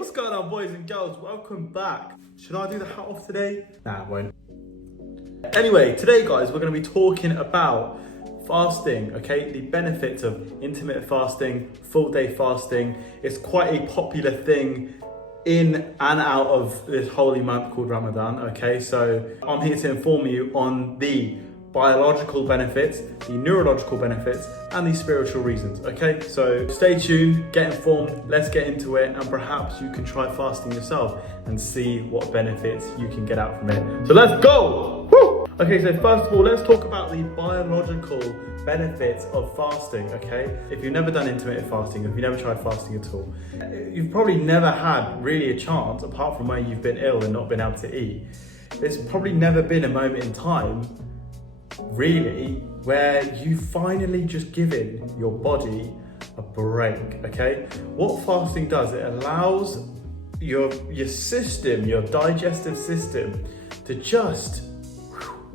What's going on, boys and girls? Welcome back. Should I do the hat off today? Nah, I won't. Anyway, today guys, we're going to be talking about fasting, okay? The benefits of intermittent fasting, full day fasting. It's quite a popular thing in and out of this holy month called Ramadan, okay? So I'm here to inform you on the biological benefits, the neurological benefits, and the spiritual reasons, okay? So stay tuned, get informed, let's get into it, and perhaps you can try fasting yourself and see what benefits you can get out from it. So let's go! Woo! Okay, so first of all, let's talk about the biological benefits of fasting, okay? If you've never done intermittent fasting, if you've never tried fasting at all, you've probably never had really a chance, apart from where you've been ill and not been able to eat. There's probably never been a moment in time really where you finally just given your body a break, okay? What fasting does, it allows your system, your digestive system, to just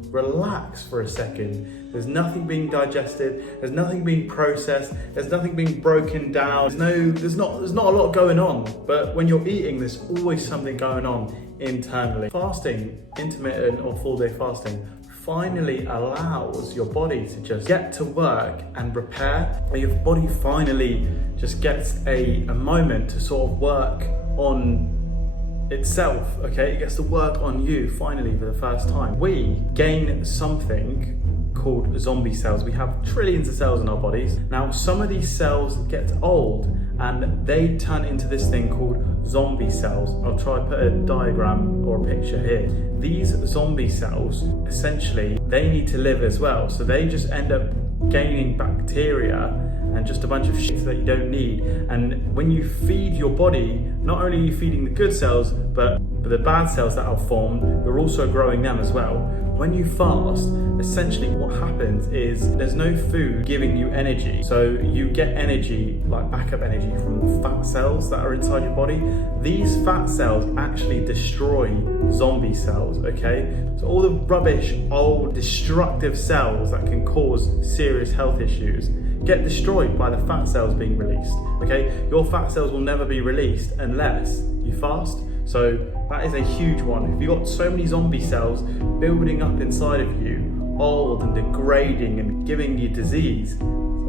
relax for a second. There's nothing being digested, there's nothing being processed, there's nothing being broken down, there's not a lot going on. But when you're eating, there's always something going on internally. Fasting, intermittent or full day fasting, finally allows your body to just get to work and repair. Your body finally just gets a moment to sort of work on itself, okay? It gets to work on you finally for the first time. We gain something called zombie cells. We have trillions of cells in our bodies. Now, some of these cells get old and they turn into this thing called zombie cells. I'll try to put a diagram or a picture here. These zombie cells, essentially, they need to live as well. So they just end up gaining bacteria and just a bunch of shit that you don't need. And when you feed your body, not only are you feeding the good cells, but the bad cells that are formed, you're also growing them as well. When you fast, essentially what happens is there's no food giving you energy. So you get energy, like backup energy, from fat cells that are inside your body. These fat cells actually destroy zombie cells, okay? So all the rubbish, old, destructive cells that can cause serious health issues get destroyed by the fat cells being released, okay? Your fat cells will never be released unless you fast. So that is a huge one. If you've got so many zombie cells building up inside of you, old and degrading and giving you disease, it's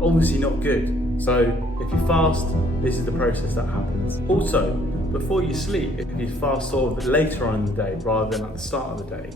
obviously not good. So if you fast, this is the process that happens. Also, before you sleep, if you fast sort of later on in the day rather than at the start of the day,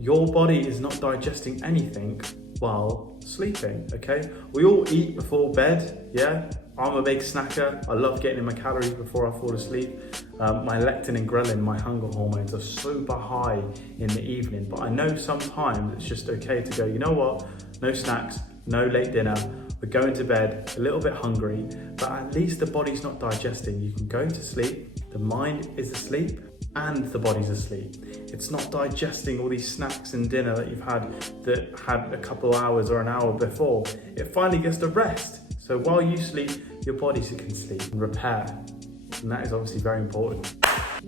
your body is not digesting anything while sleeping, okay? We all eat before bed, yeah? I'm a big snacker. I love getting in my calories before I fall asleep. My lectin and ghrelin, my hunger hormones, are super high in the evening, but I know sometimes it's just okay to go, you know what? No snacks, no late dinner. We're going to bed a little bit hungry, but at least the body's not digesting. You can go to sleep, the mind is asleep, and the body's asleep. It's not digesting all these snacks and dinner that you've had that had a couple hours or an hour before. It finally gets to rest. So while you sleep, your body can sleep and repair. And that is obviously very important.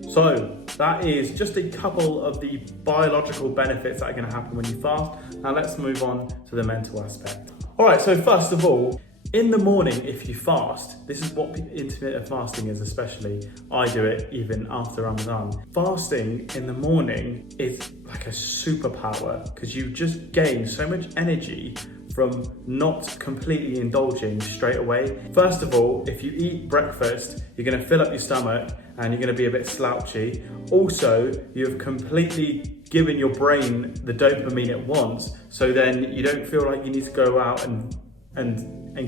So that is just a couple of the biological benefits that are going to happen when you fast. Now let's move on to the mental aspect. All right, so first of all, in the morning, if you fast, this is what intermittent fasting is especially. I do it even after Ramadan. Fasting in the morning is like a superpower because you just gain so much energy from not completely indulging straight away. First of all, if you eat breakfast, you're gonna fill up your stomach and you're gonna be a bit slouchy. Also, you've completely given your brain the dopamine it wants, so then you don't feel like you need to go out and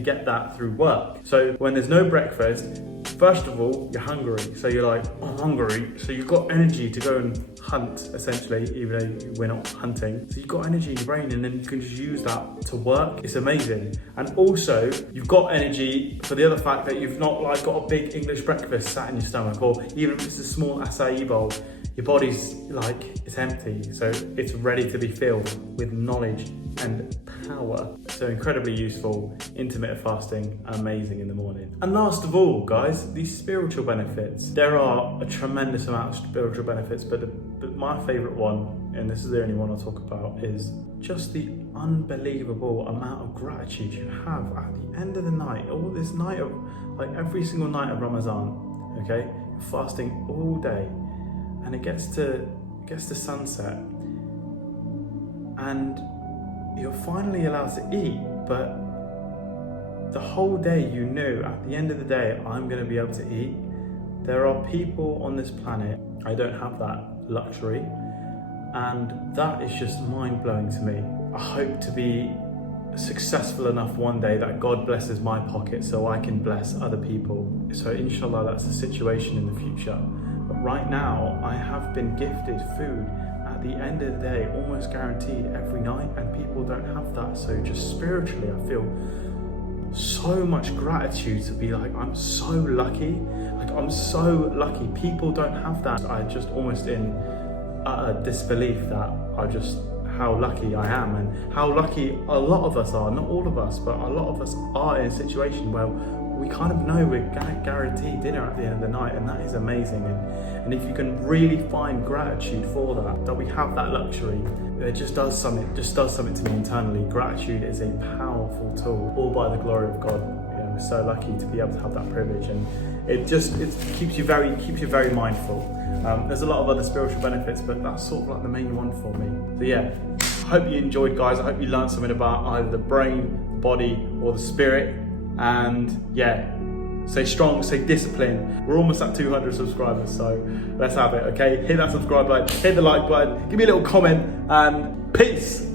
get that through work. So when there's no breakfast, first of all, you're hungry. So you're like, oh, I'm hungry. So you've got energy to go and hunt, essentially, even though we're not hunting. So you've got energy in your brain and then you can just use that to work. It's amazing. And also, you've got energy for the other fact that you've not like got a big English breakfast sat in your stomach, or even if it's a small acai bowl, your body's like, it's empty. So it's ready to be filled with knowledge and power. So incredibly useful. Intermittent fasting, amazing in the morning. And last of all, guys, these spiritual benefits. There are a tremendous amount of spiritual benefits, but my favorite one, and this is the only one I'll talk about, is just the unbelievable amount of gratitude you have at the end of the night, or this night of, like every single night of Ramadan, okay? fasting all day, and it gets to sunset, and you're finally allowed to eat, but the whole day you knew at the end of the day, I'm going to be able to eat. There are people on this planet, I don't have that luxury, and that is just mind-blowing to me. I hope to be successful enough one day that God blesses my pocket so I can bless other people. So inshallah, that's the situation in the future. But right now, I have been gifted food at the end of the day, almost guaranteed every night, and people don't have that. So just spiritually, I feel so much gratitude to be like, I'm so lucky. Like, I'm so lucky. People don't have that. I just almost in utter disbelief that how lucky I am, and how lucky a lot of us are. Not all of us, but a lot of us are in a situation where we kind of know we're guaranteed dinner at the end of the night, and that is amazing. And if you can really find gratitude for that we have that luxury, it just does something to me internally. Gratitude is a powerful tool, all by the glory of God. We're so lucky to be able to have that privilege, and it keeps you very mindful. There's a lot of other spiritual benefits, but that's sort of like the main one for me. So yeah, I hope you enjoyed, guys. I hope you learned something about either the brain, the body, or the spirit. And yeah, stay strong, stay disciplined. We're almost at 200 subscribers, so let's have it, okay? Hit that subscribe button, hit the like button, give me a little comment, and peace.